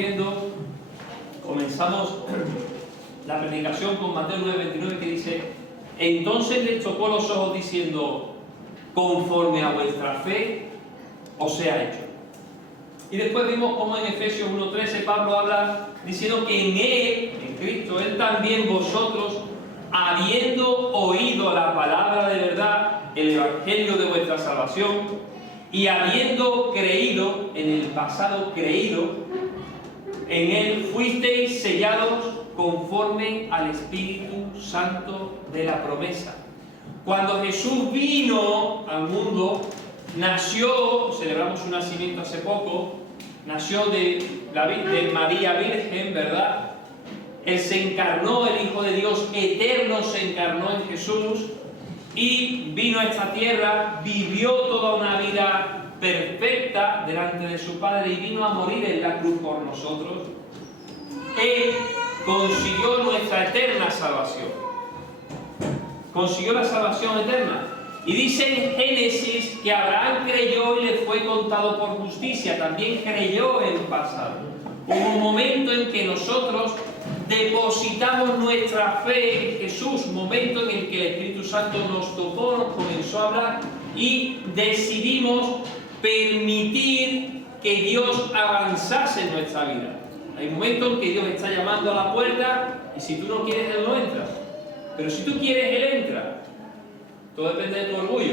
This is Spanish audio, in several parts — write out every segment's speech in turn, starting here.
viendo, comenzamos la predicación con Mateo 9:29 que dice: entonces les tocó los ojos diciendo, conforme a vuestra fe os sea hecho. Y después vimos como en Efesios 1:13 Pablo habla diciendo que en Él, en Cristo, Él también vosotros, habiendo oído la palabra de verdad, el evangelio de vuestra salvación, y habiendo creído, en el pasado creído, en Él fuisteis sellados conforme al Espíritu Santo de la promesa. Cuando Jesús vino al mundo, nació, celebramos su nacimiento hace poco, nació de María Virgen, ¿verdad? Él se encarnó, el Hijo de Dios eterno se encarnó en Jesús y vino a esta tierra, vivió toda una vida perfecta delante de su Padre y vino a morir en la cruz por nosotros. Él consiguió nuestra eterna salvación. Consiguió la salvación eterna. Y dice en Génesis que Abraham creyó y le fue contado por justicia. También creyó en el pasado. Hubo un momento en que nosotros depositamos nuestra fe en Jesús, un momento en el que el Espíritu Santo nos tocó, nos comenzó a hablar y decidimos permitir que Dios avanzase en nuestra vida. Hay momentos en que Dios está llamando a la puerta y si tú no quieres, Él no entra. Pero si tú quieres, Él entra. Todo depende de tu orgullo.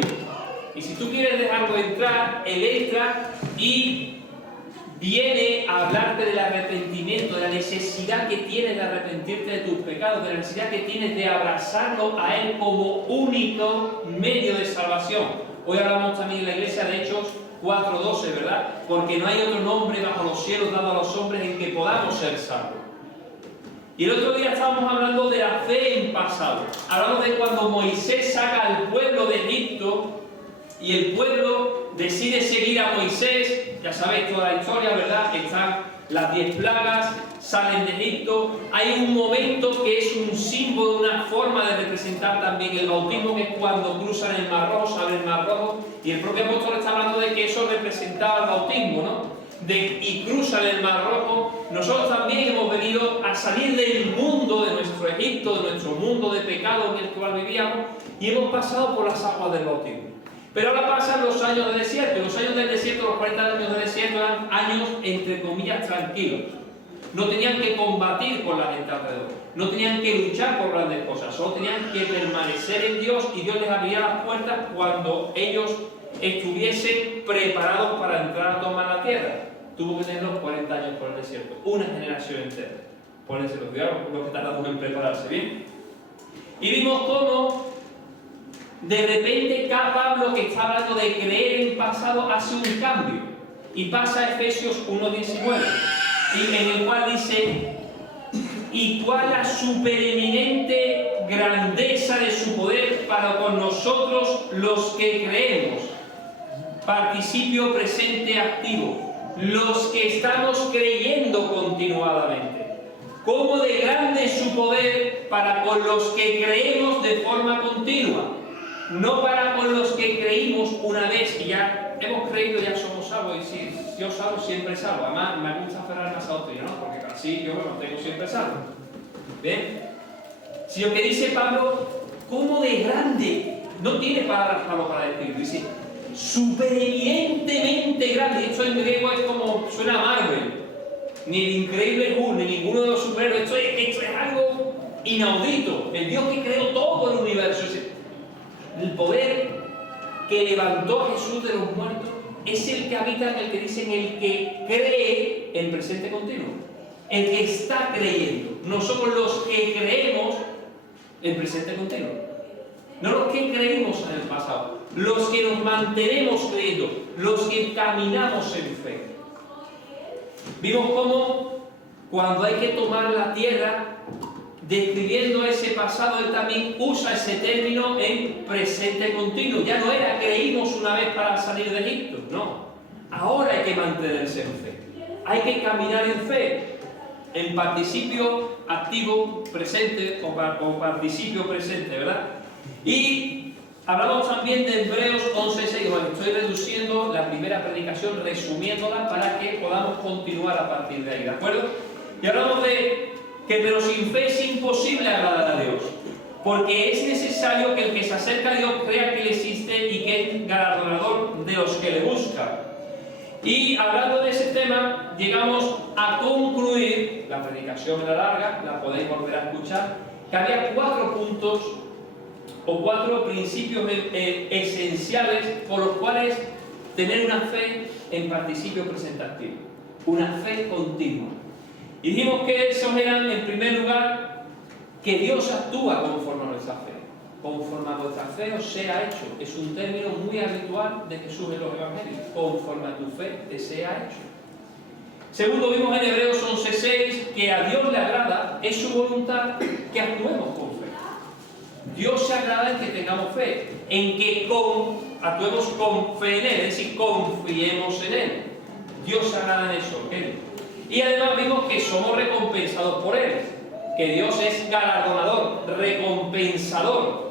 Y si tú quieres dejarlo entrar, Él entra y viene a hablarte del arrepentimiento, de la necesidad que tienes de arrepentirte de tus pecados, de la necesidad que tienes de abrazarlo a Él como único medio de salvación. Hoy hablamos también en la iglesia de Hechos 4:12, ¿verdad? Porque no hay otro nombre bajo los cielos dado a los hombres en que podamos ser salvos. Y el otro día estábamos hablando de la fe en pasado. Hablamos de cuando Moisés saca al pueblo de Egipto y el pueblo decide seguir a Moisés. Ya sabéis toda la historia, ¿verdad? Están las 10 plagas, salen de Egipto. Hay un momento que es un símbolo, una forma de representar también el bautismo, que es cuando cruzan el Mar Rojo, sale el Mar Rojo. Y el propio apóstol está hablando de que eso representaba el bautismo, ¿no? Y cruzan el Mar Rojo. Nosotros también hemos venido a salir del mundo, de nuestro Egipto, de nuestro mundo de pecado en el cual vivíamos, y hemos pasado por las aguas del bautismo. Pero ahora pasan los años de desierto. Los años del desierto, los 40 años de desierto, eran años, entre comillas, tranquilos. No tenían que combatir con la gente alrededor. No tenían que luchar por grandes cosas. Solo tenían que permanecer en Dios y Dios les abría las puertas cuando ellos estuviesen preparados para entrar a tomar la tierra. Tuvo que tener los 40 años por el desierto. Una generación entera. Pónganse los cuidados, lo que tardan en prepararse, ¿bien? Y vimos cómo de repente Pablo, que está hablando de creer en pasado, hace un cambio. Y pasa a Efesios 1:19, en el cual dice: y cuál la supereminente grandeza de su poder para con nosotros los que creemos. Participio presente activo. Los que estamos creyendo continuadamente. Cómo de grande es su poder para con los que creemos de forma continua. No para con los que creímos una vez y ya hemos creído, ya somos salvos. Y si yo salvo, siempre salvo. Además, me gusta aferrarme a esa doctrina, ¿no? Porque así yo me mantengo siempre salvo. ¿Ven? Si lo que dice Pablo, ¿cómo de grande? No tiene palabras Pablo para decir, dice supereminentemente grande. Esto en griego es como, suena a Marvel. Ni el increíble Hulk, ni ninguno de los superhéroes. Esto es algo inaudito. El Dios que creó todo el universo. El poder que levantó a Jesús de los muertos es el que habita en el que dicen el que cree en presente continuo. El que está creyendo. No somos los que creemos en presente continuo. No los que creímos en el pasado. Los que nos mantenemos creyendo. Los que caminamos en fe. Vimos cómo cuando hay que tomar la tierra, describiendo ese pasado, él también usa ese término en presente continuo. Ya no era creímos una vez para salir de Egipto, no. Ahora hay que mantenerse en fe. Hay que caminar en fe, en participio activo presente o participio presente, ¿verdad? Y Hablamos también de Hebreos 11:6. Bueno, estoy reduciendo la primera predicación, resumiéndola para que podamos continuar a partir de ahí, ¿de acuerdo? Y hablamos de que pero sin fe es imposible agradar a Dios, porque es necesario que el que se acerca a Dios crea que Él existe y que es galardonador de los que le buscan. Y hablando de ese tema, llegamos a concluir, la predicación era larga, la podéis volver a escuchar, que había 4 puntos o 4 principios esenciales por los cuales tener una fe en participio presente activo, una fe continua. Y dijimos que esos eran, en primer lugar, que Dios actúa conforme a nuestra fe. Conforme a vuestra fe os sea hecho. Es un término muy habitual de Jesús en los evangelios. Conforme a tu fe te sea hecho. Segundo, vimos en Hebreos 11:6 que a Dios le agrada, es su voluntad que actuemos con fe. Dios se agrada en que tengamos fe, en que actuemos con fe en Él, es decir, confiemos en Él. Dios se agrada en eso, ¿ok? Y además vimos que somos recompensados por Él, que Dios es galardonador, recompensador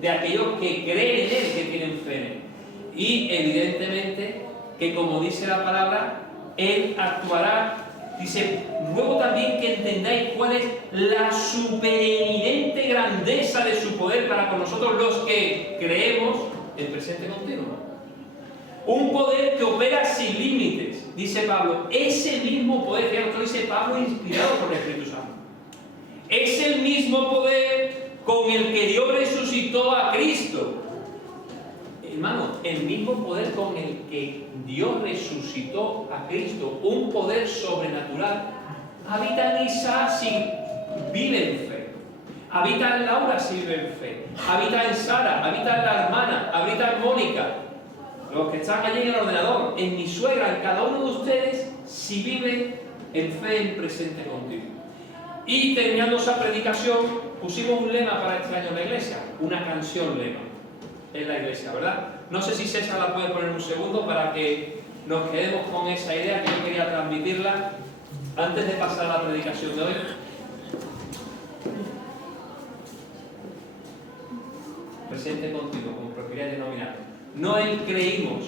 de aquellos que creen en Él, que tienen fe en Él. Y evidentemente que, como dice la palabra, Él actuará. Dice, luego también que entendáis cuál es la supereminente grandeza de su poder para con nosotros los que creemos en presente continuo. Un poder que opera sin límites, dice Pablo. Ese mismo poder, fíjate, lo dice Pablo inspirado por el Espíritu Santo. Es el mismo poder con el que Dios resucitó a Cristo. Hermano, el mismo poder con el que Dios resucitó a Cristo, un poder sobrenatural, habita en Isaac si vive en fe, habita en Laura si vive en fe, habita en Sara, habita en la hermana, habita en Mónica, los que están allí en el ordenador, en mi suegra, en cada uno de ustedes, si vive en fe en presente continuo. Y terminando esa predicación, pusimos un lema para este año en la iglesia, una canción lema en la iglesia, ¿verdad? No sé si César la puede poner un segundo para que nos quedemos con esa idea que yo quería transmitirla antes de pasar a la predicación de hoy. Presente continuo, como preferiría denominar. No el creímos,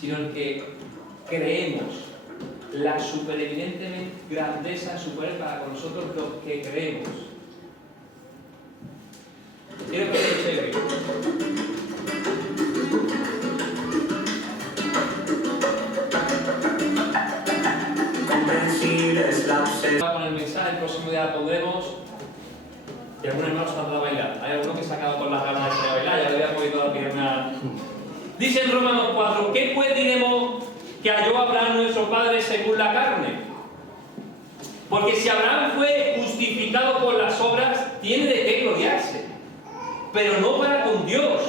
sino el que creemos. La supereminente grandeza de su poder para con nosotros los que creemos. Quiero que se lleve. Con el mensaje, el próximo día la pondremos y algunos hermanos saldrán a bailar. Hay algunos que se han quedado con las ganas de salir a bailar, ya le había podido la pierna. Dice en Romanos 4, ¿qué pues diremos que halló Abraham nuestro padre según la carne? Porque si Abraham fue justificado por las obras, tiene de qué gloriarse, pero no para con Dios.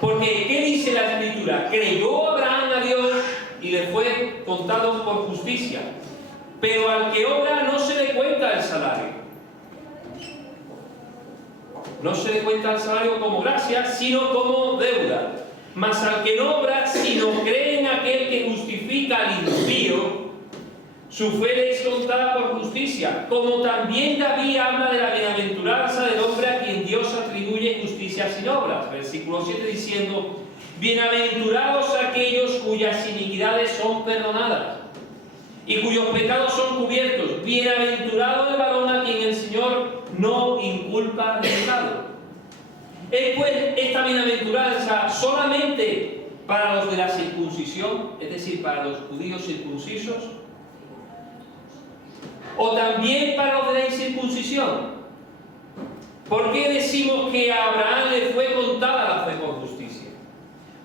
Porque, ¿qué dice la Escritura? Creyó Abraham a Dios y le fue contado por justicia. Pero al que obra no se le cuenta el salario. No se le cuenta el salario como gracia, sino como deuda. Mas al que no obra, sino cree en aquel que justifica al impío, su fe le es contada por justicia. Como también David habla de la bienaventuranza del hombre a quien Dios atribuye justicia sin obras. Versículo 7 diciendo, bienaventurados aquellos cuyas iniquidades son perdonadas y cuyos pecados son cubiertos. Bienaventurado el varón a quien el Señor no inculpa pecado. ¿Es pues esta bienaventuranza solamente para los de la circuncisión, es decir, para los judíos circuncisos, o también para los de la incircuncisión? ¿Por qué decimos que a Abraham le fue contada la fe por justicia?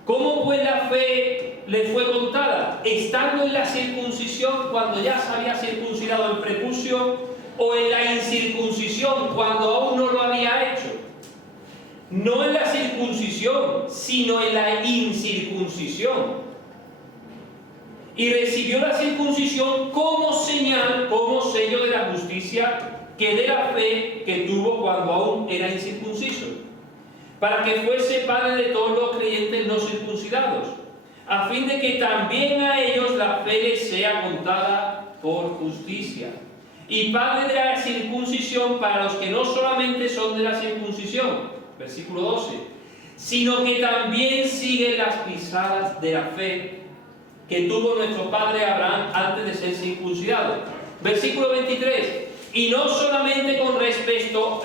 ¿Cómo pues la fe le fue contada? ¿Estando en la circuncisión cuando ya se había circuncidado el prepucio, o en la incircuncisión cuando aún no lo había hecho? No en la circuncisión, sino en la incircuncisión. Y recibió la circuncisión como señal, como sello de la justicia, que de la fe que tuvo cuando aún era incircunciso, para que fuese padre de todos los creyentes no circuncidados, a fin de que también a ellos la fe les sea contada por justicia, y padre de la circuncisión para los que no solamente son de la circuncisión, versículo 12, sino que también sigue las pisadas de la fe que tuvo nuestro padre Abraham antes de ser circuncidado. Versículo 23, y no solamente con respecto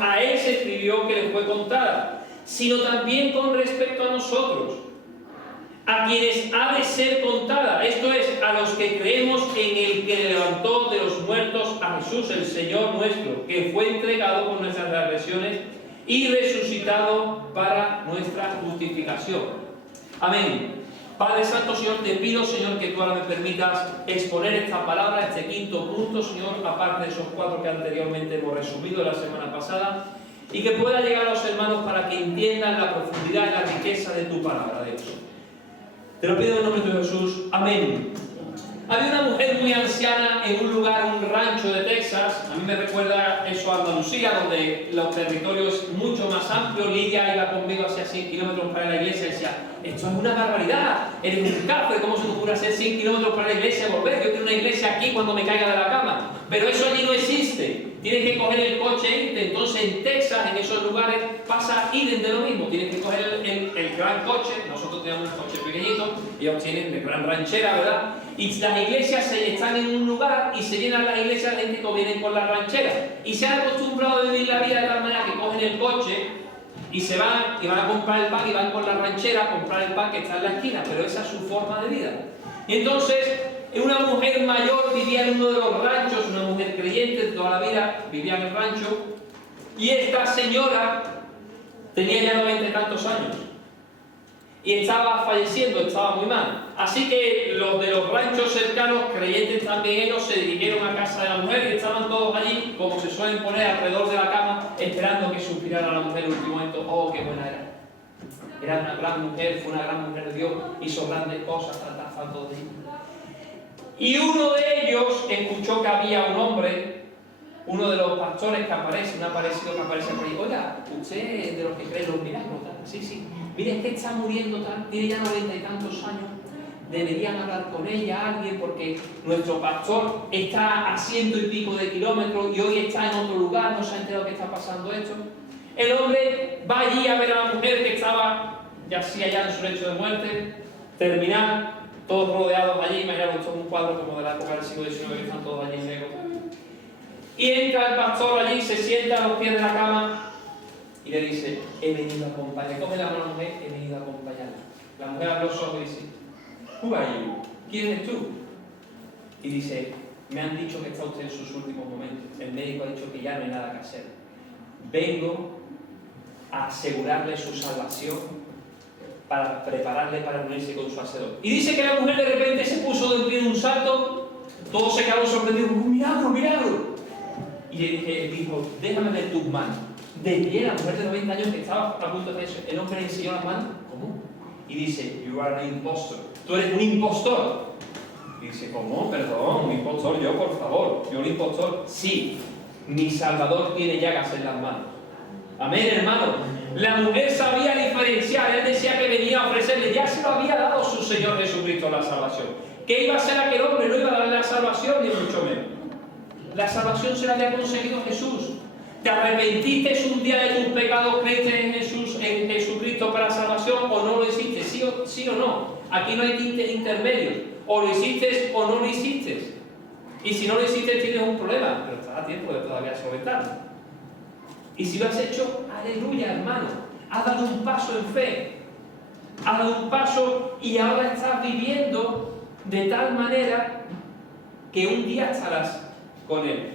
a él se escribió que le fue contada, sino también con respecto a nosotros, a quienes ha de ser contada, esto es, a los que creemos en el que levantó de los muertos a Jesús, el Señor nuestro, que fue entregado por nuestras transgresiones y resucitado para nuestra justificación. Amén. Padre Santo, Señor, te pido, Señor, que tú ahora me permitas exponer esta palabra, este quinto punto, Señor, aparte de esos 4 que anteriormente hemos resumido la semana pasada, y que pueda llegar a los hermanos para que entiendan la profundidad y la riqueza de tu palabra, Dios. Te lo pido en el nombre de Jesús. Amén. Había una mujer muy anciana en un lugar, un rancho de Texas. A mí me recuerda eso a Andalucía, donde los territorios mucho más amplios. Lidia iba conmigo hacia 100 kilómetros para la iglesia y decía, esto es una barbaridad, eres un cafre, ¿cómo se te ocurre hacer 100 kilómetros para la iglesia y volver? Yo quiero una iglesia aquí cuando me caiga de la cama. Pero eso allí no existe. Tienes que coger el coche e irte. Entonces en Texas, en esos lugares, pasa idem de lo mismo. Tienes que coger el gran coche. Nosotros tenemos un coche pequeñito, ellos tienen de gran ranchera, ¿verdad? Y las iglesias están en un lugar y se llenan las iglesias de gente que vienen con la ranchera. Y se han acostumbrado a vivir la vida de tal manera que cogen el coche y se van y van a comprar el pan y van con la ranchera a comprar el pan que está en la esquina. Pero esa es su forma de vida. Y entonces, una mujer mayor vivía en uno de los ranchos, una mujer creyente de toda la vida, vivía en el rancho. Y esta señora tenía ya 90 y tantos años. Y estaba falleciendo, estaba muy mal. Así que los de los ranchos cercanos, creyentes también ellos, se dirigieron a casa de la mujer y estaban todos allí, como se suelen poner alrededor de la cama, esperando que suspirara la mujer en el último momento. ¡Oh, qué buena era! Era una gran mujer, fue una gran mujer de Dios, hizo grandes cosas, estaban todos allí. Y uno de ellos escuchó que había un hombre, uno de los pastores que aparece, un aparecido que aparece por ahí. Oiga, usted es de los que creen los milagros, ¿tal? Sí, sí. Mire, es que está muriendo, tal, tiene ya 90 y tantos años. Deberían hablar con ella alguien porque nuestro pastor está a 100 y pico de kilómetros y hoy está en otro lugar, no se ha enterado que está pasando esto. El hombre va allí a ver a la mujer que estaba yacía ya en su lecho de muerte, terminal, todos rodeados allí. Imaginaros, esto es un cuadro como de la época del siglo XIX, que están todos allí en negro. Y entra el pastor allí, se sienta a los pies de la cama y le dice, he venido a acompañar. Coge la mano a la mujer, he venido a acompañarla. La mujer abre los ojos y dice, who are you? ¿Quién eres tú? Y dice, me han dicho que está usted en sus últimos momentos. El médico ha dicho que ya no hay nada que hacer. Vengo a asegurarle su salvación para prepararle para unirse con su hacedor. Y dice que la mujer de repente se puso de pie en un salto, todos se quedaron sorprendidos, ¡un milagro, milagro! Y le dijo, déjame ver tus manos. De pie, la mujer de 90 años que estaba a punto de eso, el hombre le enseñó las manos. ¿Cómo? Y dice, you are an impostor. Tú eres un impostor. Y dice, ¿cómo? Perdón, un impostor, yo, por favor. Yo un impostor. Sí, mi Salvador tiene llagas en las manos. Amén, hermano. La mujer sabía diferenciar. Él decía que venía a ofrecerle, ya se lo había dado su Señor Jesucristo la salvación. ¿Qué iba a hacer aquel hombre? No iba a darle la salvación, ni mucho menos. La salvación se la había conseguido Jesús. ¿Te arrepentiste un día de tus pecados, creíste en Jesucristo para la salvación o no lo hiciste? ¿Sí o no? Aquí no hay tintes intermedios. O lo hiciste o no lo hiciste. Y si no lo hiciste tienes un problema, pero estás a tiempo de todavía solventarlo. Y si lo has hecho, aleluya, hermano. Has dado un paso en fe. Has dado un paso y ahora estás viviendo de tal manera que un día estarás con Él.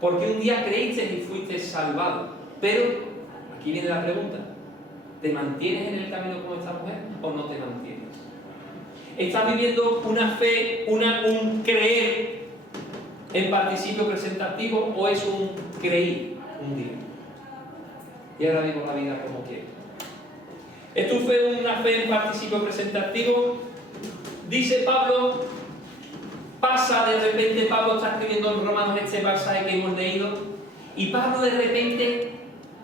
Porque un día creíste y fuiste salvado. Pero, aquí viene la pregunta, ¿te mantienes en el camino como esta mujer o no te mantienes? ¿Estás viviendo una fe, un creer en participio presentativo o es un creí un día? Y ahora vivo la vida como quiero. ¿Es tu fe una fe en participio presentativo? Dice Pablo, pasa de repente, Pablo está escribiendo en Romanos este pasaje que hemos leído, y Pablo de repente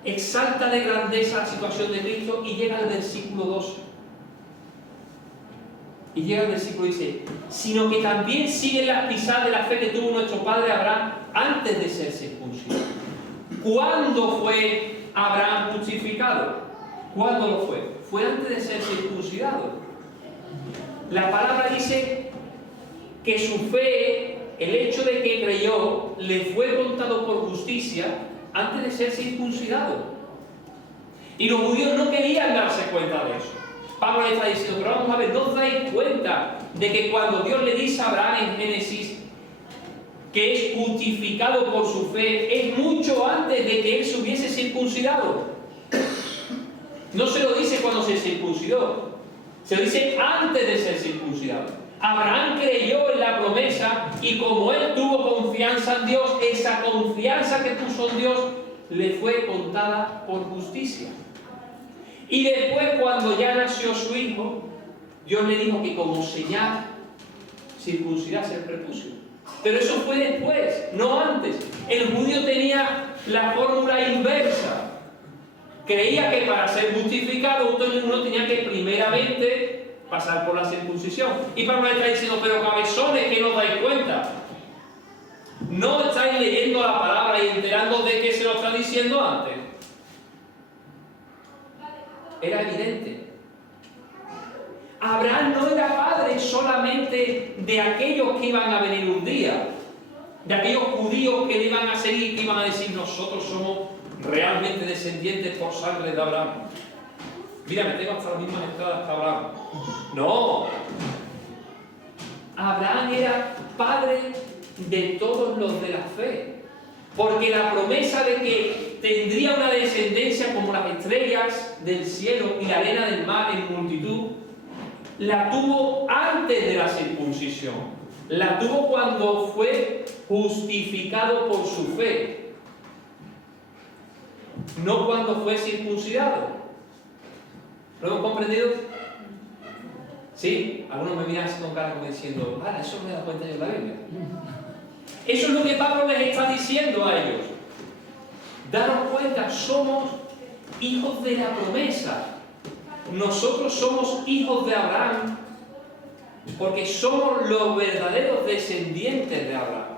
exalta de grandeza la situación de Cristo y llega al versículo 2. Y llega al versículo y dice, sino que también siguen las pisadas de la fe que tuvo nuestro padre Abraham antes de ser circuncidado. ¿Cuándo fue Abraham justificado? ¿Cuándo lo fue? Fue antes de ser circuncidado. La palabra dice que su fe, el hecho de que creyó, le fue contado por justicia antes de ser circuncidado. Y los judíos no querían darse cuenta de eso. Pablo le está diciendo, pero vamos a ver, ¿no os dais cuenta de que cuando Dios le dice a Abraham en Génesis que es justificado por su fe, es mucho antes de que él se hubiese circuncidado? No se lo dice cuando se circuncidó, se lo dice antes de ser circuncidado. Abraham creyó en la promesa y como él tuvo confianza en Dios, esa confianza que puso en Dios le fue contada por justicia. Y después, cuando ya nació su hijo, Dios le dijo que como señal circuncidase el prepucio. Pero eso fue después, no antes. El judío tenía la fórmula inversa. Creía que para ser justificado uno tenía que primeramente pasar por la circuncisión. Y Pablo le está diciendo, pero cabezones, que no os dais cuenta. No estáis leyendo la palabra y enterando de que se lo está diciendo antes. Era evidente. Abraham no era padre solamente de aquellos que iban a venir un día, de aquellos judíos que le iban a seguir, que iban a decir, nosotros somos realmente descendientes por sangre de Abraham. Mira, me tengo hasta las mismas entradas que Abraham. No. Abraham era padre de todos los de la fe. Porque la promesa de que tendría una descendencia como las estrellas del cielo y la arena del mar en multitud, la tuvo antes de la circuncisión. La tuvo cuando fue justificado por su fe. No cuando fue circuncidado. ¿Lo hemos comprendido? ¿Sí? Algunos me miran así con cara como diciendo, eso me da cuenta yo en la Biblia. Eso es lo que Pablo les está diciendo a ellos. Daros cuenta, somos hijos de la promesa. Nosotros somos hijos de Abraham porque somos los verdaderos descendientes de Abraham.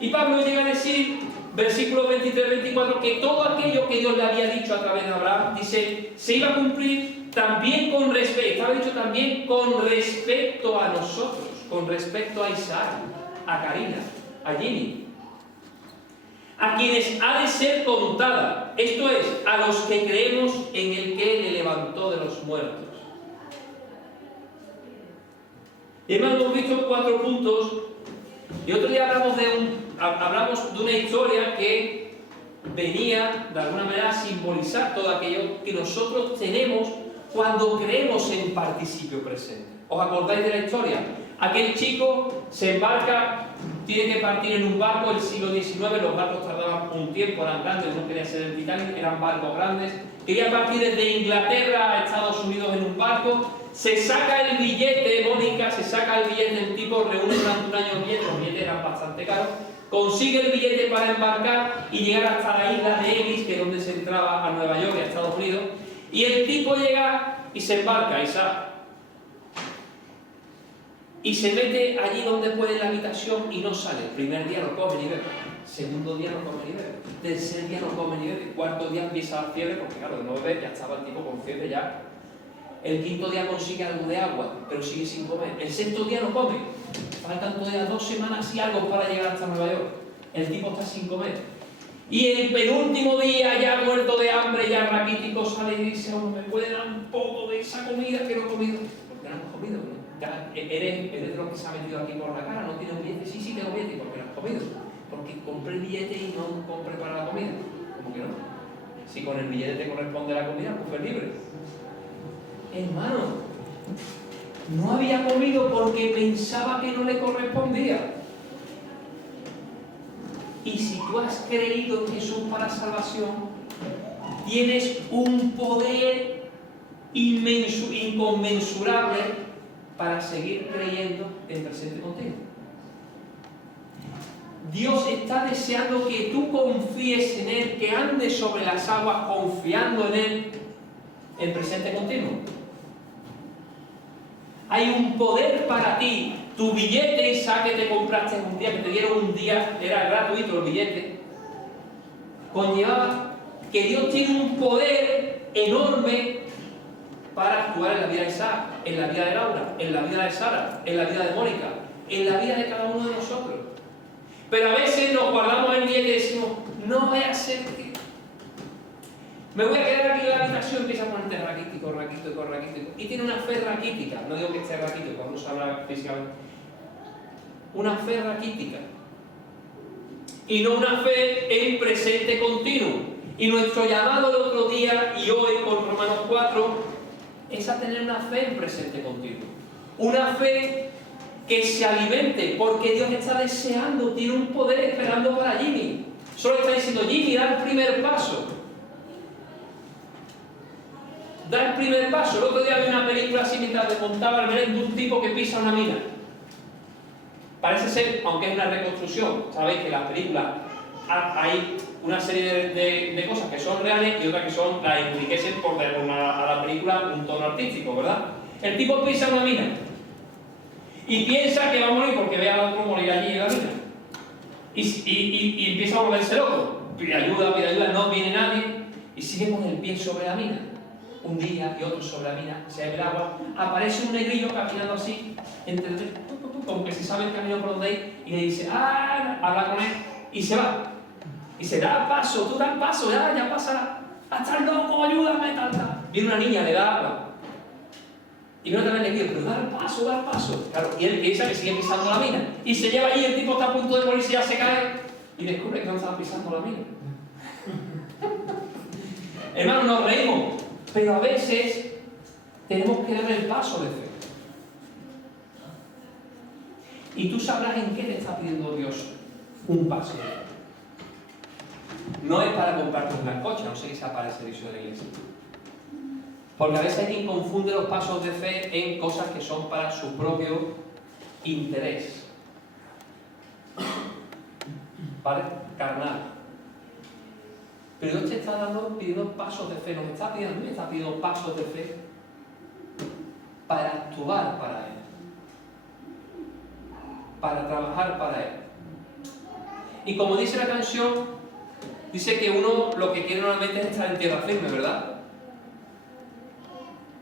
Y Pablo llega a decir, versículos 23-24, que todo aquello que Dios le había dicho a través de Abraham, dice, se iba a cumplir también con respecto, estaba dicho también con respecto a nosotros, con respecto a Isaac, a Karina, a Jimmy, a quienes ha de ser contada, esto es, a los que creemos en el que le levantó de los muertos. Y hemos visto 4 puntos, y otro día hablamos de una historia que venía de alguna manera a simbolizar todo aquello que nosotros tenemos cuando creemos en participio presente. ¿Os acordáis de la historia? Aquel chico se embarca, tiene que partir en un barco del siglo XIX, los barcos tardaban un tiempo, eran grandes, no quería ser el Titanic, eran barcos grandes. Quería partir desde Inglaterra a Estados Unidos en un barco, se saca el billete, Mónica, se saca el billete, el tipo reúne durante un año billetes, los billetes eran bastante caros, consigue el billete para embarcar y llegar hasta la isla de Ellis, que es donde se entraba a Nueva York y a Estados Unidos, y el tipo llega y se embarca, Isaac. Y se mete allí donde puede en la habitación y no sale. El primer día no come ni bebe. Segundo día no come ni bebe. Tercer día no come ni bebe. Cuarto día empieza la fiebre, porque claro, de no beber ya estaba el tipo con fiebre ya. El quinto día consigue algo de agua, pero sigue sin comer. El sexto día no come. Faltan todavía 2 semanas y algo para llegar hasta Nueva York. El tipo está sin comer. Y el penúltimo día, ya muerto de hambre, ya raquítico, sale y dice, ¿me puede dar un poco de esa comida que no he comido? ¿Por qué no hemos comido? ¿Eres de los que se ha metido aquí por la cara? ¿No tienes billete? Sí, tengo billete. ¿Por qué no has comido? Porque compré el billete y no compré para la comida. ¿Cómo que no? Si con el billete te corresponde la comida, pues fue libre. Hermano, no había comido porque pensaba que no le correspondía. Y si tú has creído en Jesús para salvación, tienes un poder inmenso, inconmensurable para seguir creyendo en presente contigo. Dios está deseando que tú confíes en Él, que andes sobre las aguas confiando en Él en presente continuo. Hay un poder para ti. Tu billete, Isaac, que te compraste un día, que te dieron un día, era gratuito el billete. conllevaba que Dios tiene un poder enorme para actuar en la vida de Isaac, en la vida de Laura, en la vida de Sara, en la vida de Mónica, en la vida de cada uno de nosotros. Pero a veces nos guardamos el día y decimos, no voy a ser que... Me voy a quedar aquí en la habitación, empieza a ponerte raquítico, raquítico, raquítico. Y tiene una fe raquítica, no digo que esté raquítico, vamos a hablar físicamente. Una fe raquítica. Y no una fe en presente continuo. Y nuestro llamado el otro día y hoy con Romanos 4 es a tener una fe en presente continuo. Una fe que se alimente, porque Dios está deseando, tiene un poder esperando para Jimmy. Solo está diciendo, Jimmy, da el primer paso. Da el primer paso. El otro día vi una película así mientras desmontaba el Belén de un tipo que pisa una mina. Parece ser, aunque es una reconstrucción, sabéis que en las películas hay una serie de cosas que son reales y otras que son, las enriquecen por dar a la película un tono artístico, ¿verdad? El tipo pisa una mina y piensa que va a morir porque ve al otro morir allí en la mina. Y empieza a volverse loco. Pide ayuda, no viene nadie y sigue con el pie sobre la mina. Un día y otro sobre la mina, se ve el agua, aparece un negrillo caminando así, como que se sabe el camino por donde ir, y le dice, habla con él, y se va. Y se da paso, tú das paso, ya pasa, hasta loco, ayúdame, tal. Viene una niña, le da agua. Y viene otra vez el negrillo, pero da el paso. Claro, y él piensa que sigue pisando la mina. Y se lleva allí, el tipo está a punto de morirse, ya se cae, y descubre que no estaba pisando la mina. Hermanos, nos reímos. Pero a veces tenemos que dar el paso de fe. Y tú sabrás en qué te está pidiendo Dios un paso de fe. No es para comprarte una coche, no sé si sea para el servicio de la iglesia. Porque a veces hay quien confunde los pasos de fe en cosas que son para su propio interés. ¿Vale? Carnal. Pero Dios te está pidiendo pasos de fe, me está pidiendo pasos de fe para actuar para Él, para trabajar para Él. Y como dice la canción, dice que uno lo que quiere normalmente es estar en tierra firme, ¿verdad?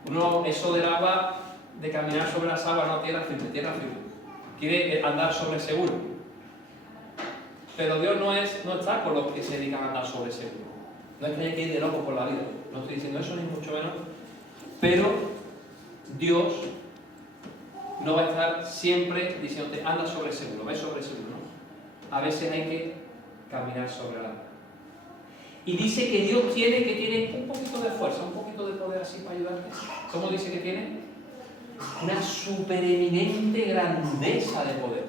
Uno, eso del agua, de caminar sobre las aguas, no, tierra firme. Quiere andar sobre seguro. Pero Dios no está con los que se dedican a andar sobre seguro. No es que haya que ir de loco por la vida, no estoy diciendo eso ni mucho menos, pero Dios no va a estar siempre diciéndote anda sobre seguro, ve sobre seguro, ¿no? A veces hay que caminar sobre el agua. Y dice que Dios tiene un poquito de fuerza, un poquito de poder así para ayudarte. ¿Cómo dice que tiene? Una supereminente grandeza de poder.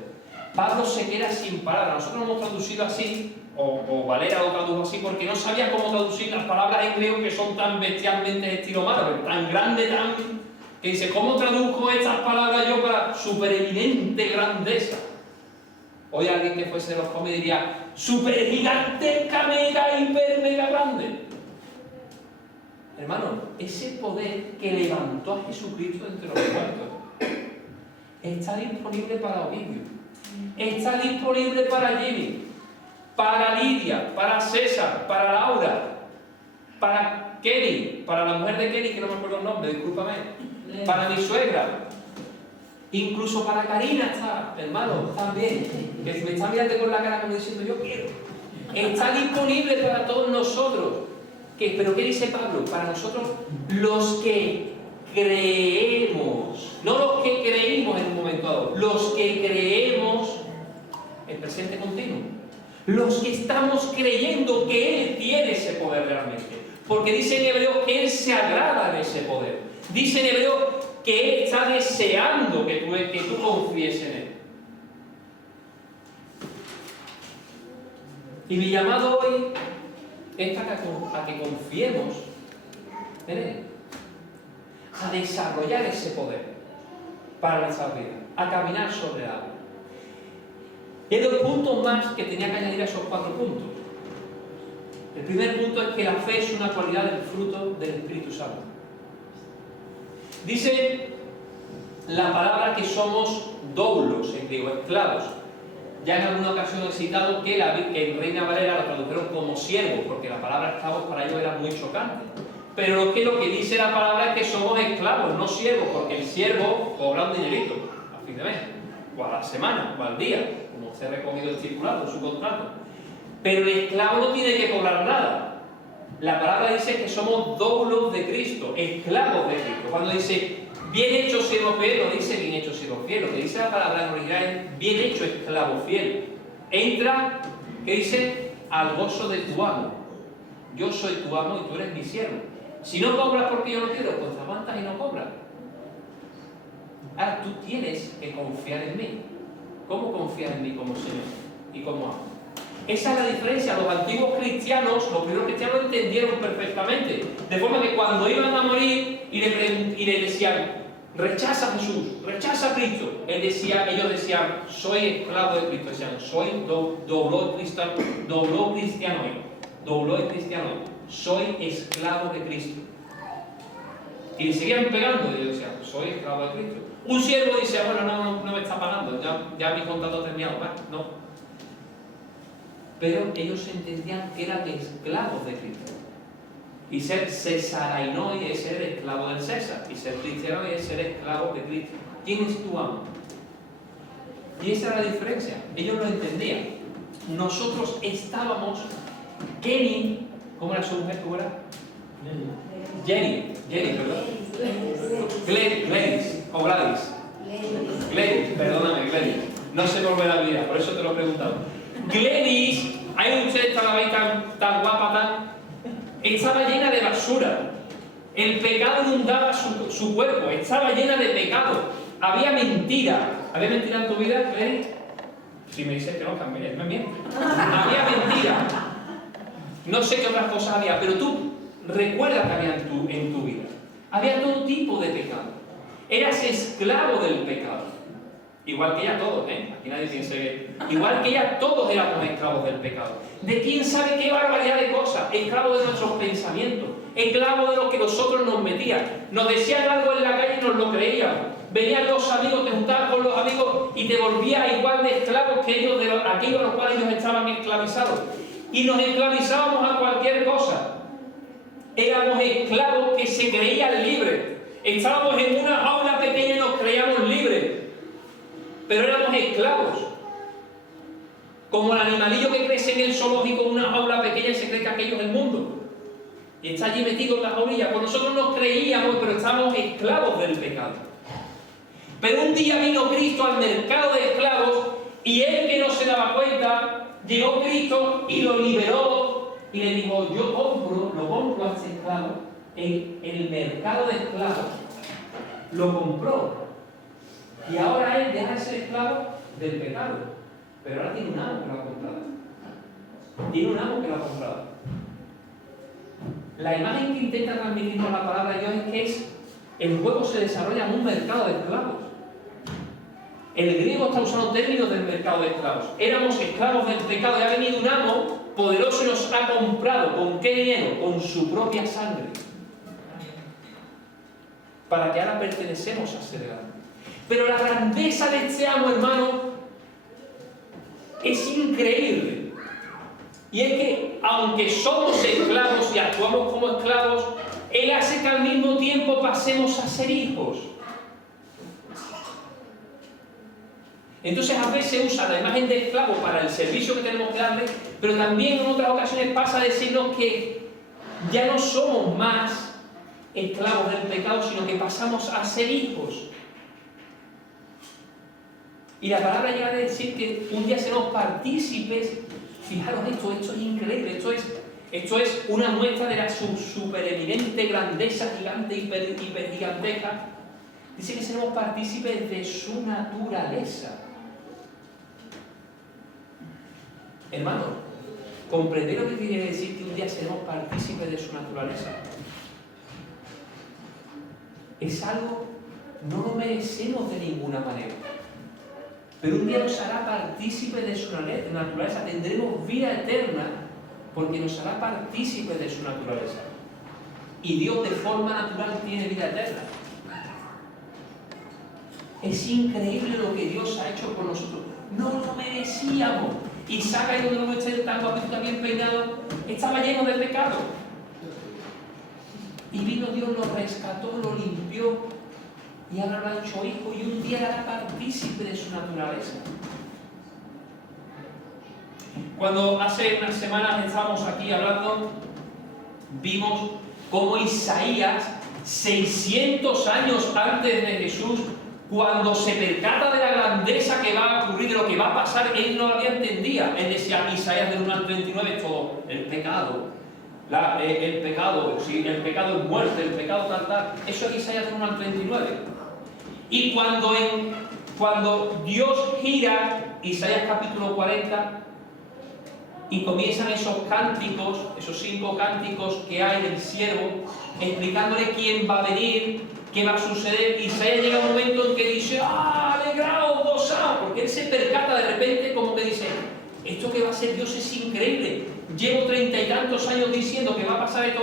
Pablo se queda sin palabras. Nosotros lo hemos traducido así, o Valera lo tradujo así, porque no sabía cómo traducir las palabras en griego que son tan bestialmente estilo malo, tan grande, que dice, ¿cómo traduzco estas palabras yo para supereminente grandeza? Hoy alguien que fuese de los cómics diría, supergigantesca, mega, hiper, mega grande. Hermano, ese poder que levantó a Jesucristo de entre los muertos está disponible para Ovidio, está disponible para Jimmy, para Lidia, para César, para Laura, para Kenny, para la mujer de Kenny, que no me acuerdo el nombre, discúlpame, para mi suegra, incluso para Karina está, hermano, también, que me está mirando con la cara como diciendo yo quiero. Está disponible para todos nosotros. ¿Pero qué dice Pablo? Para nosotros los que creemos, no los que creímos en un momento dado, los que creemos en presente continuo, los que estamos creyendo que Él tiene ese poder realmente, porque dice en Hebreo que Él se agrada de ese poder, dice en Hebreo que Él está deseando que tú confíes en Él. Y mi llamado hoy es a que confiemos en Él, a desarrollar ese poder para nuestra vida, a caminar sobre el agua. Y hay 2 puntos más que tenía que añadir a esos 4 puntos. El primer punto es que la fe es una cualidad del fruto del Espíritu Santo. Dice la palabra que somos doulos en griego, esclavos. Ya en alguna ocasión he citado que en Reina Valera lo tradujeron como siervo, porque la palabra esclavos para ellos era muy chocante. Pero lo que dice la palabra es que somos esclavos, no siervos, porque el siervo cobra un dinerito a fin de mes, o a la semana, o al día, como se ha recogido estipulado en su contrato. Pero el esclavo no tiene que cobrar nada. La palabra dice que somos doulos de Cristo, esclavos de Cristo. Cuando dice bien hecho siervo fiel, no dice bien hecho siervo fiel. Lo que dice la palabra en original es bien hecho esclavo fiel. Entra, ¿qué dice? Al gozo de tu amo. Yo soy tu amo y tú eres mi siervo. Si no cobras porque yo no quiero, pues te aguantas y no cobras. Ahora tú tienes que confiar en mí. ¿Cómo confiar en mí como Señor y como amo? Esa es la diferencia. Los antiguos cristianos, los primeros cristianos entendieron perfectamente. De forma que cuando iban a morir y le decían, rechaza a Jesús, rechaza a Cristo, ellos decían, soy esclavo de Cristo. Decían, soy dobló cristiano, soy esclavo de Cristo. Y le seguían pegando y ellos decían, soy esclavo de Cristo. Un siervo dice, bueno, no me está pagando, ya mi contrato ha terminado. No. Pero ellos entendían que eran esclavos de Cristo. Y ser cesarainoi es ser esclavo del César. Y ser cristiano es ser esclavo de Cristo. ¿Quién es tu amo? Y esa era la diferencia. Ellos lo entendían. Nosotros estábamos... Kenny, ¿cómo era su mujer? ¿Cómo era? Jenny, ¿verdad? Gladys, o Gladys. Gladys, perdóname, Gladys. No se me olvida la vida, por eso te lo he preguntado. Gladys, hay un ser tan guapa, estaba llena de basura. El pecado inundaba su cuerpo, estaba llena de pecado. Había mentira. ¿Había mentira en tu vida, Gladys? Si me dices que no, también me miente. Había mentira. No sé qué otras cosas había, pero tú recuerda que había en tu vida. Había todo tipo de pecado. Eras esclavo del pecado. Igual que ella todos, Aquí nadie piensa que... Igual que ella todos éramos esclavos del pecado. De quién sabe qué barbaridad de cosas. Esclavos de nuestros pensamientos. Esclavos de lo que nosotros nos metían. Nos decían algo en la calle y nos lo creíamos. Venían los amigos, te juntabas con los amigos y te volvías igual de esclavos que ellos, de aquellos a los cuales ellos estaban esclavizados. Y nos esclavizábamos a cualquier cosa. Éramos esclavos que se creían libres. Estábamos en una jaula pequeña y nos creíamos libres. Pero éramos esclavos. Como el animalillo que crece en el zoológico en una jaula pequeña y se cree que aquello es el mundo. Y está allí metido en la jaulilla. Pues nosotros nos creíamos, pero estábamos esclavos del pecado. Pero un día vino Cristo al mercado de esclavos y él, que no se daba cuenta, llegó Cristo y lo liberó y le dijo, yo lo compro a este esclavo en el mercado de esclavos. Lo compró. Y ahora él deja de ser esclavo del pecado. Pero ahora tiene un amo que lo ha comprado. Tiene un amo que lo ha comprado. La imagen que intenta transmitirnos la palabra de Dios es que el juego se desarrolla en un mercado de esclavos. El griego está usando términos del mercado de esclavos. Éramos esclavos del pecado y ha venido un amo poderoso y nos ha comprado. ¿Con qué dinero? Con su propia sangre. Para que ahora pertenecemos a ser grande. Pero la grandeza de este amo, hermano, es increíble. Y es que, aunque somos esclavos y actuamos como esclavos, Él hace que al mismo tiempo pasemos a ser hijos. Entonces a veces usa la imagen de esclavo para el servicio que tenemos que darle, pero también en otras ocasiones pasa a decirnos que ya no somos más esclavos del pecado, sino que pasamos a ser hijos. Y la palabra llega a decir que un día seremos partícipes. Fijaros esto es increíble, esto es una muestra de la supereminente grandeza gigante, hipergigantesca. Dice que seremos partícipes de su naturaleza. Hermano, ¿comprendéis lo que quiere decir que un día seremos partícipes de su naturaleza? Es algo, no lo merecemos de ninguna manera. Pero un día nos hará partícipes de su naturaleza. Tendremos vida eterna porque nos hará partícipes de su naturaleza. Y Dios de forma natural tiene vida eterna. Es increíble lo que Dios ha hecho por nosotros. No lo merecíamos. merecíamos. Isaac, ahí donde lo está tan guapito, también peinado, estaba lleno de pecado. Y vino Dios, lo rescató, lo limpió, y ahora lo ha hecho hijo, y un día era partícipe de su naturaleza. Cuando hace unas semanas estábamos aquí hablando, vimos cómo Isaías, 600 años antes de Jesús, cuando se percata de la grandeza que va a ocurrir, de lo que va a pasar, él no lo había entendido. Él decía, Isaías del 1 al 39 es todo el pecado. El pecado, si el pecado es muerte, el pecado tal. Eso es Isaías del 1 al 39. Y cuando Dios gira, Isaías capítulo 40, y comienzan esos cánticos, esos 5 cánticos que hay del siervo, explicándole quién va a venir, qué va a suceder. Isaías llega un momento en que dice, alegraos, gozaos, porque él se percata de repente como que dice, esto que va a ser Dios es increíble. Llevo 30 y tantos años diciendo que va a pasar esto,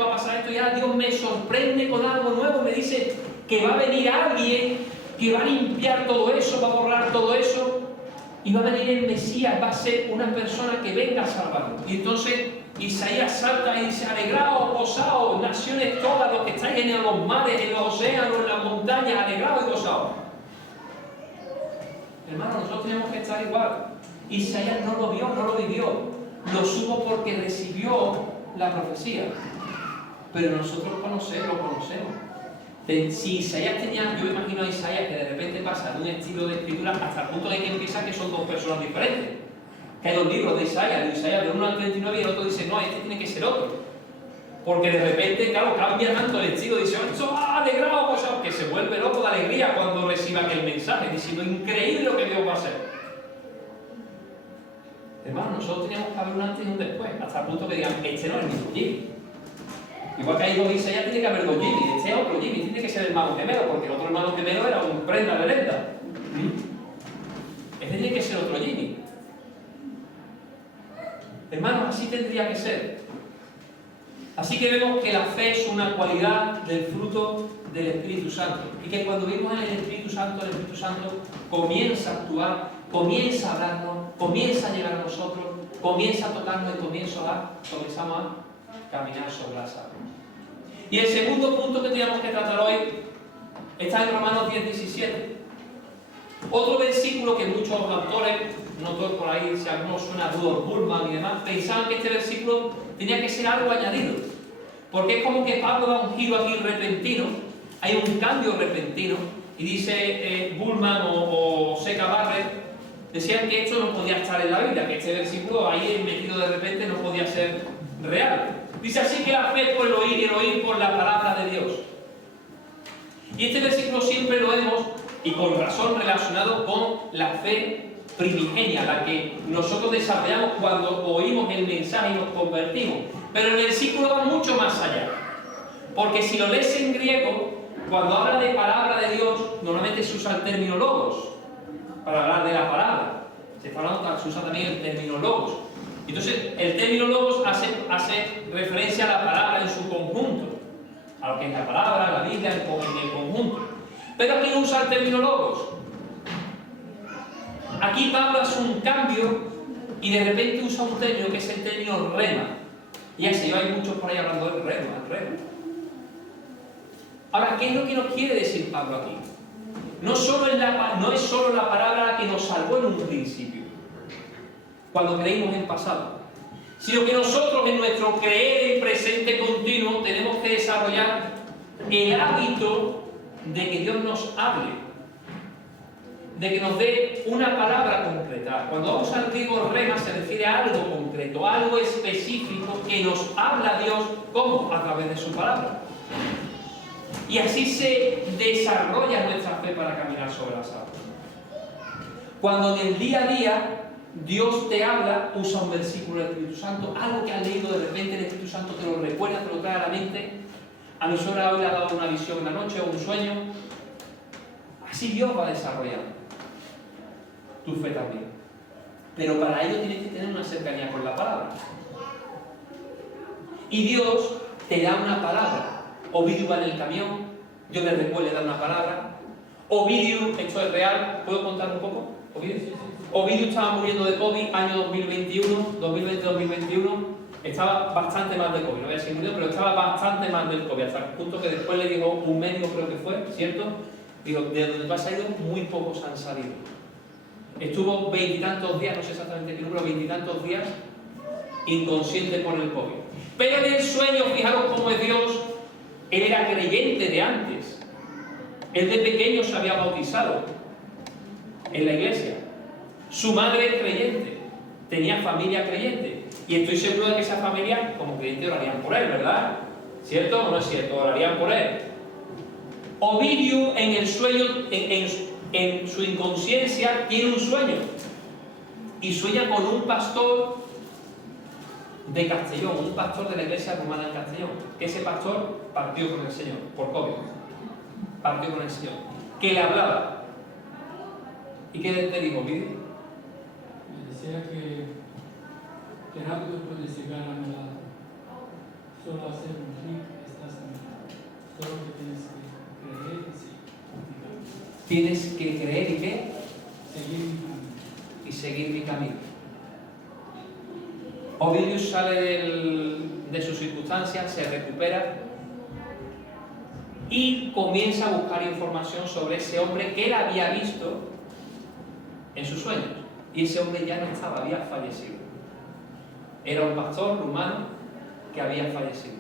y ahora Dios me sorprende con algo nuevo, me dice que va a venir alguien que va a limpiar todo eso, va a borrar todo eso, y va a venir el Mesías, va a ser una persona que venga a salvarnos. Y entonces Isaías salta y dice, alegraos, gozaos, naciones todas, los que estáis en los mares, en los océanos, en las montañas, alegraos y gozaos. Hermanos, nosotros tenemos que estar igual. Isaías no lo vio, no lo vivió. Lo supo porque recibió la profecía. Pero nosotros lo conocemos. Si Isaías tenía, yo imagino a Isaías que de repente pasa de un estilo de escritura hasta el punto de que empieza que son 2 personas diferentes. Que hay 2 libros de Isaías del 1 al 39, y el otro dice, no, este tiene que ser otro. Porque de repente, claro, cambia tanto el estilo, dice, esto alegrado, que se vuelve loco de alegría cuando reciba aquel mensaje, diciendo, increíble lo que Dios va a hacer. Hermanos, nosotros teníamos que haber un antes y un después, hasta el punto que digan, este no es el mismo Jimmy. Igual que hay 2 Isaías, tiene que haber 2 Jimmy, este es otro Jimmy, tiene que ser el hermano gemelo, porque el otro hermano gemelo era un prenda de lenda. Este tiene que ser otro Jimmy. Hermanos, así tendría que ser. Así que vemos que la fe es una cualidad del fruto del Espíritu Santo. Y que cuando vivimos en el Espíritu Santo comienza a actuar, comienza a hablarnos, comienza a llegar a nosotros, comienza a tocarnos y comenzamos a caminar sobre las aguas. Y el segundo punto que tenemos que tratar hoy está en Romanos 10:17. Otro versículo que muchos autores, no todos por ahí, si alguno suena a Rudolf Bultmann y demás, pensaban que este versículo tenía que ser algo añadido. Porque es como que Pablo da un giro aquí repentino, hay un cambio repentino, y dice Bultmann o Seca Barrett, decían que esto no podía estar en la Biblia, que este versículo ahí metido de repente no podía ser real. Dice así que la fe por el oír y el oír por la palabra de Dios. Y este versículo siempre lo hemos, y con razón, relacionado con la fe primigenia, la que nosotros desarrollamos cuando oímos el mensaje y nos convertimos. Pero el versículo va mucho más allá. Porque si lo lees en griego, cuando habla de palabra de Dios, normalmente se usa el término logos para hablar de la palabra. Se usa también el término logos. Entonces, el término logos hace referencia a la palabra en su conjunto, a lo que es la palabra, la Biblia, en el conjunto. Pero aquí no usa el término logos. Aquí Pablo hace un cambio y de repente usa un término que es el término rema. Y así hay muchos por ahí hablando del rema. Ahora, ¿qué es lo que nos quiere decir Pablo aquí? No es solo la palabra que nos salvó en un principio, cuando creímos en pasado, sino que nosotros en nuestro creer en presente continuo tenemos que desarrollar el hábito de que Dios nos hable, de que nos dé una palabra concreta. Cuando vamos al griego rema se refiere a algo concreto, algo específico que nos habla Dios, ¿cómo? A través de su palabra. Y así se desarrolla nuestra fe para caminar sobre las aguas. Cuando en el día a día Dios te habla, usa un versículo del Espíritu Santo, algo que has leído de repente, el Espíritu Santo te lo recuerda, te lo trae a la mente. A mi suegra hoy le ha dado una visión en la noche o un sueño. Así Dios va desarrollando tu fe también. Pero para ello tienes que tener una cercanía con la palabra. Y Dios te da una palabra. Ovidio va en el camión, yo le recuerdo, le da una palabra. Ovidio, esto es real, ¿puedo contar un poco? ¿Ovidio? Sí. Ovidio estaba muriendo de COVID, año 2021, 2020-2021. Estaba bastante mal del COVID, no voy a decir murió, pero estaba bastante mal del COVID, hasta el punto que después le dijo un médico, creo que fue, ¿cierto? Dijo, de donde tú has salido, muy pocos han salido. Estuvo veintitantos días, no sé exactamente qué número, veintitantos días, inconsciente por el COVID. Pero en el sueño, fijaros cómo es Dios, él era creyente de antes. Él de pequeño se había bautizado en la iglesia. Su madre es creyente, tenía familia creyente. Y estoy seguro de que esa familia, como creyente, orarían por él, ¿verdad? ¿Cierto o no es cierto? Orarían por él. Ovidio, en el sueño, en su inconsciencia, tiene un sueño. Y sueña con un pastor de Castellón, un pastor de la iglesia romana en Castellón. Que ese pastor partió con el Señor, por COVID. Partió con el Señor. Que le hablaba. ¿Y qué te dijo, Ovidio? Me decía que rápido puedes llegar a mi lado. Solo hacer un clic, estás en mi lado. Solo que tienes que creer y sí. Tienes que creer y qué? Seguir mi camino. Y seguir mi camino. Ovidio sale de sus circunstancias, se recupera y comienza a buscar información sobre ese hombre que él había visto en sus sueños. Y ese hombre ya no estaba, había fallecido. Era un pastor rumano que había fallecido.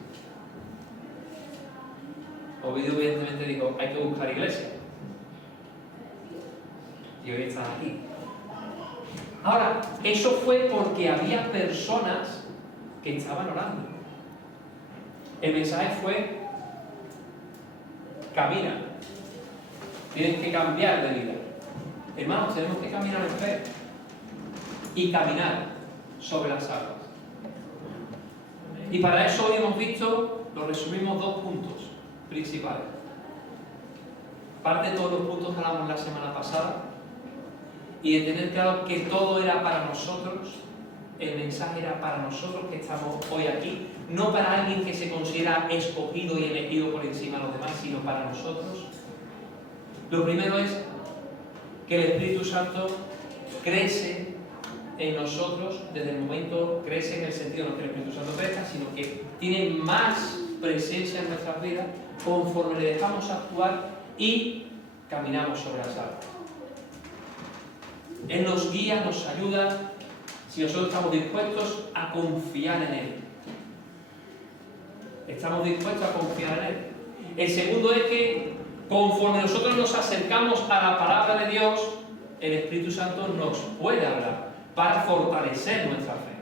Ovidio evidentemente dijo, hay que buscar iglesia. Y hoy están aquí. Ahora, eso fue porque había personas que estaban orando. El mensaje fue, camina. Tienes que cambiar de vida. Hermanos, tenemos que caminar en fe. Y caminar sobre las aguas. Y para eso hoy hemos visto, lo resumimos, dos puntos principales. Parte de todos los puntos que hablamos la semana pasada, y de tener claro que todo era para nosotros, el mensaje era para nosotros que estamos hoy aquí, no para alguien que se considera escogido y elegido por encima de los demás, sino para nosotros. Lo primero es que el Espíritu Santo crece en nosotros desde el momento, crece en el sentido no que el Espíritu Santo crezca, sino que tiene más presencia en nuestras vidas conforme le dejamos actuar y caminamos sobre las aguas. Él nos guía, nos ayuda, si nosotros estamos dispuestos a confiar en Él. Estamos dispuestos a confiar en Él. El segundo es que conforme nosotros nos acercamos a la palabra de Dios, el Espíritu Santo nos puede hablar para fortalecer nuestra fe.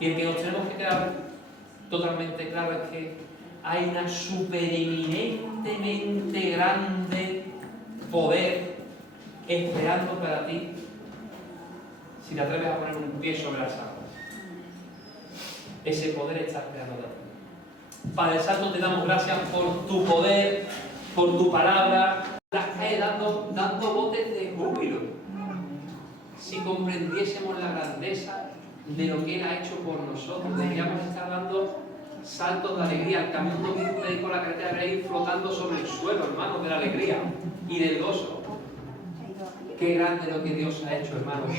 Y el que nos tenemos que quedar totalmente claro es que hay una supereminentemente grande poder esperando para ti si te atreves a poner un pie sobre las aguas. Ese poder está esperando de ti. Padre Santo, te damos gracias por tu poder, por tu palabra. Las calles dando botes de júbilo. Si comprendiésemos la grandeza de lo que Él ha hecho por nosotros, deberíamos estar dando saltos de alegría. El camión domingo de ahí por la carretera debería ir flotando sobre el suelo, hermanos, de la alegría y del gozo. Qué grande lo que Dios ha hecho, hermanos.